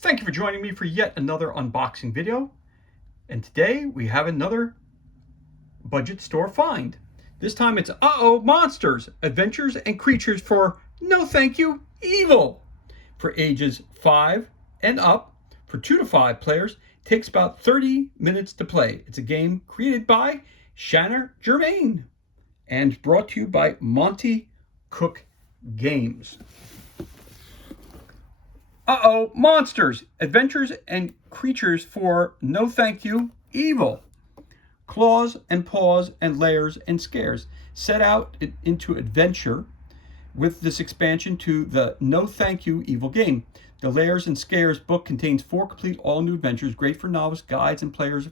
Thank you for joining me for yet another unboxing video. And today we have another budget store find. This time it's Uh-Oh Monsters, Adventures and Creatures for No Thank You Evil. For ages 5 and up, for 2 to 5 players, it takes about 30 minutes to play. It's a game created by Shanna Germain and brought to you by Monty Cook Games. Uh-Oh, Monsters, Adventures and Creatures for No Thank You Evil. Claws and paws and layers and scares. Set out into adventure with this expansion to the No Thank You Evil game. The Layers and Scares book contains 4 complete all-new adventures, great for novice guides and players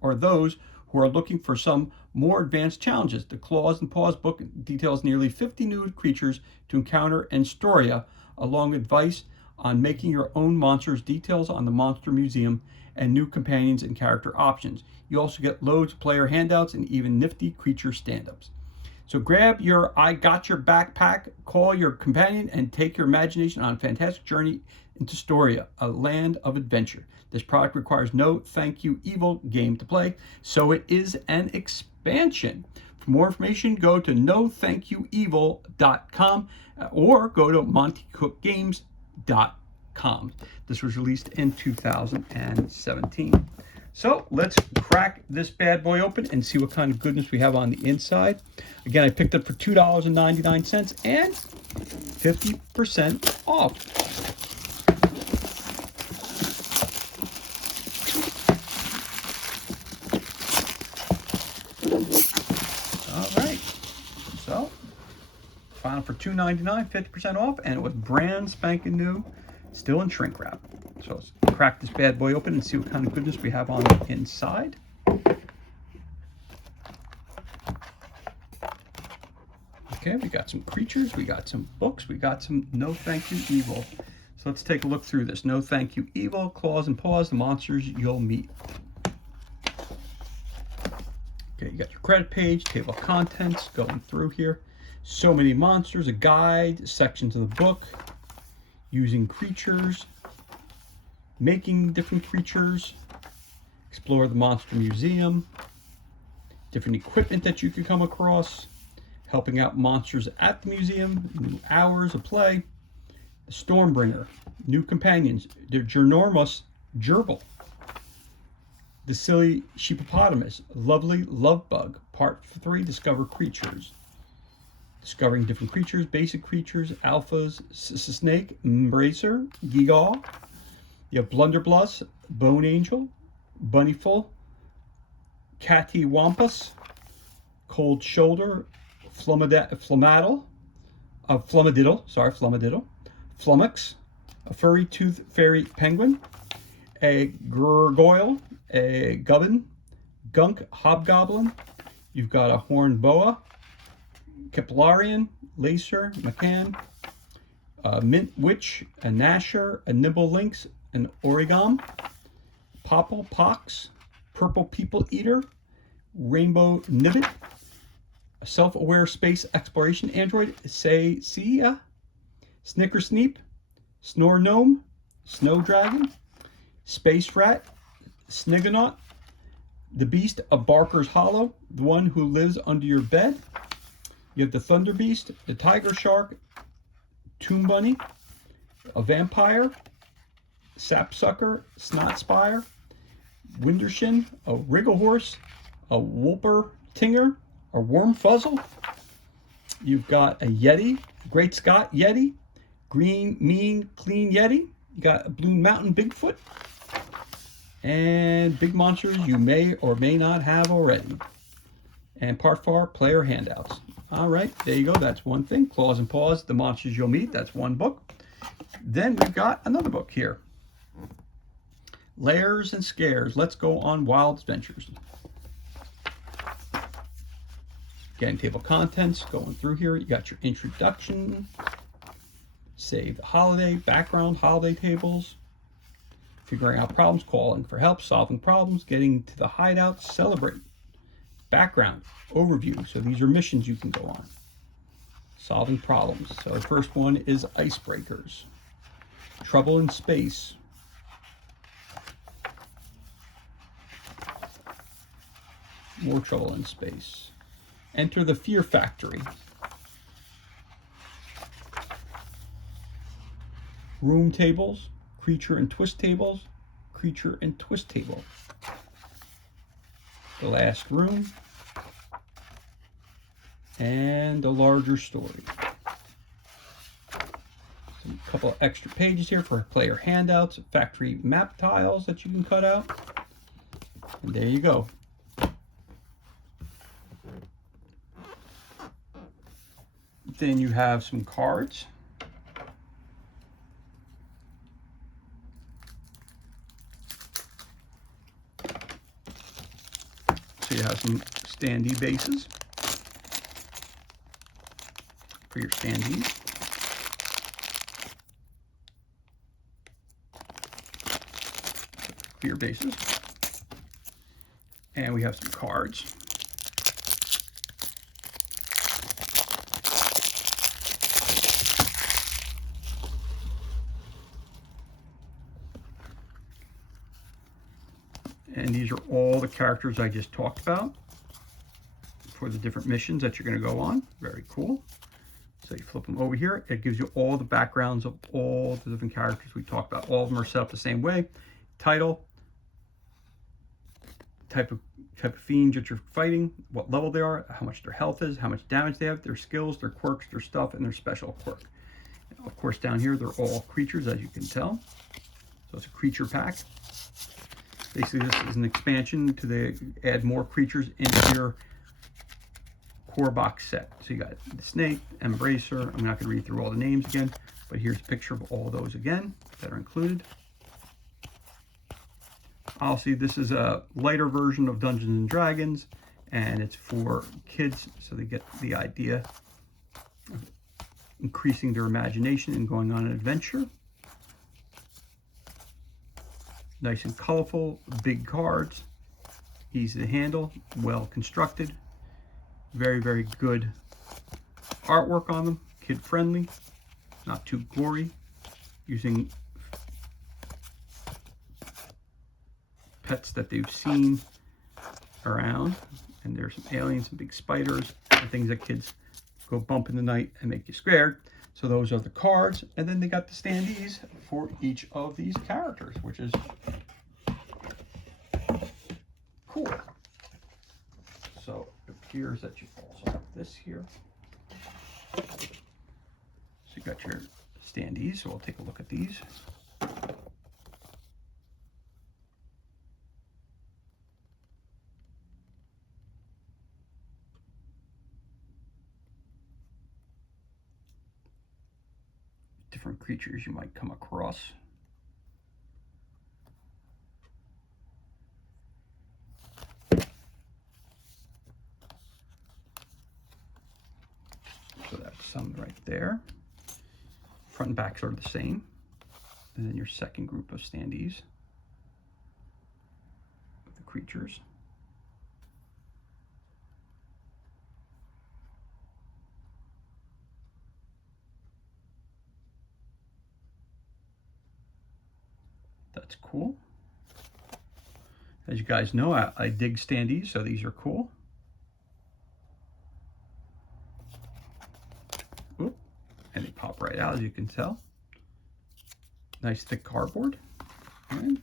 or those who are looking for some more advanced challenges. The Claws and Paws book details nearly 50 new creatures to encounter and Storia, along with advice on making your own monsters, details on the Monster Museum, and new companions and character options. You also get loads of player handouts and even nifty creature stand-ups. So grab your I Got Your backpack, call your companion, and take your imagination on a fantastic journey into Storia, a land of adventure. This product requires no Thank You Evil game to play, so it is an expansion. For more information, go to nothankyouevil.com or go to montycookgames.com. This was released in 2017. So let's crack this bad boy open and see what kind of goodness we have on the inside. Again, I picked it for $2.99 and 50% off. All right, so found it for $2.99, 50% off, and it was brand spanking new, still in shrink wrap. So let's crack this bad boy open and see what kind of goodness we have on the inside. Okay, we got some creatures, we got some books, we got some No Thank You Evil. So let's take a look through this. No Thank You Evil, Claws and Paws, the monsters you'll meet. Okay, you got your credit page, table of contents, going through here. So many monsters, a guide, sections of the book, using creatures, making different creatures, explore the Monster Museum, different equipment that you could come across, helping out monsters at the museum, new hours of play, the Stormbringer, new companions, the Ginormous Gerbil, the Silly Sheepopotamus, Lovely Love Bug, Part 3, Discover Creatures. Discovering different creatures, basic creatures, alphas, snake, embracer, gigaw. You have Blunderbuss, Bone Angel, Bunnyful, Cattywampus, Cold Shoulder, Flummadiddle, Flummox, a Furry Tooth Fairy Penguin, a Gargoyle, a Gubbin, Gunk Hobgoblin. You've got a Horned Boa, Kiplarian, Lacer, McCann, a Mint Witch, a Gnasher, a Nibble Lynx, an Origam, Popple Pox, Purple People Eater, Rainbow Nibbit, a self-aware space exploration android, Sia, Snickersneep, Snore Gnome, Snow Dragon, Space Rat, Sniggernaut, the Beast of Barker's Hollow, the one who lives under your bed. You have the Thunder Beast, the Tiger Shark, Tomb Bunny, a Vampire, Sapsucker, Snotspire, Windershin, a Wrigglehorse, a Wolper Tinger, a Wormfuzzle. You've got a Yeti, Great Scott Yeti, Green Mean Clean Yeti. You got a Blue Mountain Bigfoot, and big monsters you may or may not have already. And Part 4 player handouts. All right, there you go. That's one thing. Claws and Paws, the monsters you'll meet. That's one book. Then we've got another book here. Layers and Scares. Let's go on wild adventures. Again, table contents. Going through here. You got your introduction. Save the holiday. Background holiday tables. Figuring out problems. Calling for help. Solving problems. Getting to the hideout. Celebrate. Background, overview. So these are missions you can go on. Solving problems. So the first one is Icebreakers. Trouble in Space. More Trouble in Space. Enter the Fear Factory. Room tables, creature and twist tables, creature and twist table. The Last Room, and A Larger Story. Some couple of extra pages here for player handouts, factory map tiles that you can cut out. And there you go. Then you have some cards. So you have some standee bases for your standees. Clear bases. And we have some cards. And these are all the characters I just talked about for the different missions that you're going to go on. Very cool. So you flip them over here. It gives you all the backgrounds of all the different characters we talked about. All of them are set up the same way. Title, type of fiends that you're fighting, what level they are, how much their health is, how much damage they have, their skills, their quirks, their stuff, and their special quirk. Of course, down here, they're all creatures, as you can tell. So it's a creature pack. Basically, this is an expansion to add more creatures into your core box set. So you got the Snake, Embracer. I'm not going to read through all the names again, but here's a picture of all those again that are included. Obviously, this is a lighter version of Dungeons and Dragons, and it's for kids, so they get the idea of increasing their imagination and going on an adventure. Nice and colorful, big cards, easy to handle, well constructed, very, very good artwork on them, kid friendly, not too gory, using pets that they've seen around. And there's some aliens, some big spiders, and things that kids go bump in the night and make you scared. So those are the cards, and then they got the standees for each of these characters, which is cool. So it appears that you also have this here. So you got your standees, so we'll take a look at these. Different creatures you might come across. So that's some right there. Front and backs are the same. And then your second group of standees with the creatures. That's cool. As you guys know, I dig standees, so these are cool. Oop. And they pop right out, as you can tell. Nice thick cardboard. And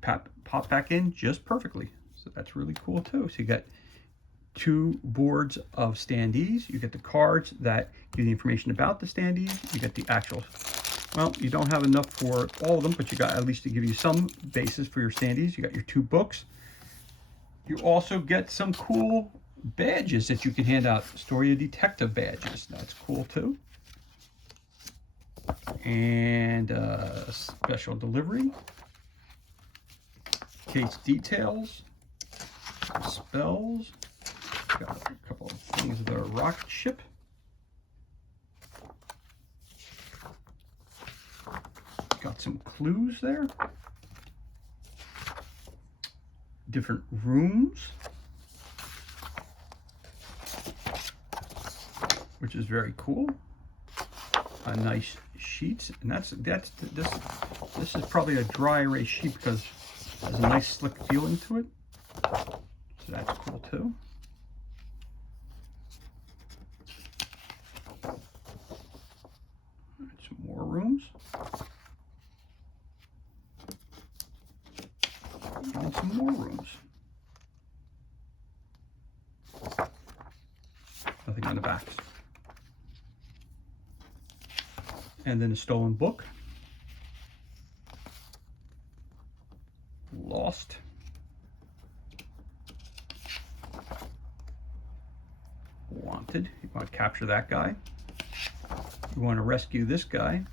pop back in just perfectly. So that's really cool too. So you got two boards of standees. You get the cards that give you the information about the standees. You get the actual, well, you don't have enough for all of them, but you got at least to give you some basis for your standees. You got your two books. You also get some cool badges that you can hand out. Story of Detective badges. That's cool too. And special delivery. Case details. Spells. Got a couple of things of the rocket ship. Got some clues there. Different rooms, which is very cool. A nice sheets, and this is probably a dry erase sheet because Has a nice slick feeling to it, so that's cool too. Some more rooms. And some more rooms. Nothing on the backs. And then a stolen book. Lost. Wanted. You want to capture that guy. You want to rescue this guy.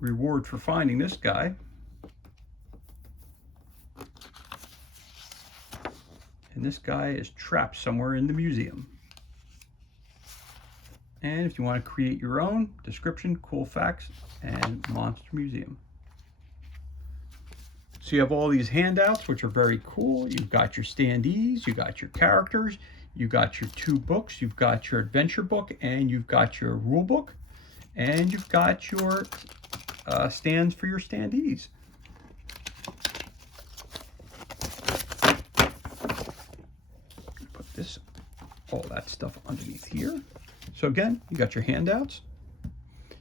Reward for finding this guy. And this guy is trapped somewhere in the museum. And if you want to create your own description, cool facts, and monster museum. So you have all these handouts, which are very cool. You've got your standees, you got your characters, you got your 2 books, you've got your adventure book, and you've got your rule book, and you've got your stands for your standees. Put this, all that stuff underneath here. So again, you got your handouts,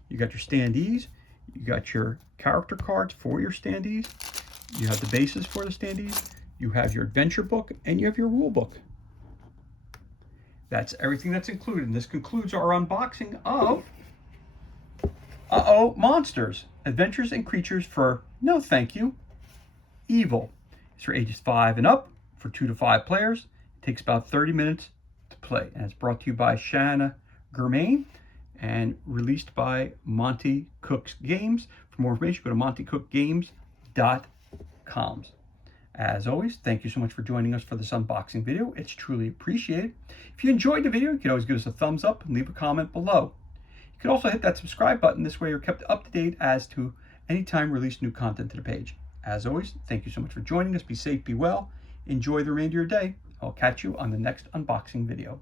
you got your standees, you got your character cards for your standees, you have the bases for the standees, you have your adventure book, and you have your rule book. That's everything that's included. And this concludes our unboxing of Monsters, Adventures and Creatures for No Thank You, Evil. It's for ages 5 and up, for 2 to 5 players. It takes about 30 minutes to play. And it's brought to you by Shanna Germain and released by Monte Cook's Games. For more information, go to montecookgames.com. As always, thank you so much for joining us for this unboxing video. It's truly appreciated. If you enjoyed the video, you can always give us a thumbs up and leave a comment below. You can also hit that subscribe button. This way you're kept up to date as to any time we release new content to the page. As always, thank you so much for joining us. Be safe, be well. Enjoy the remainder of your day. I'll catch you on the next unboxing video.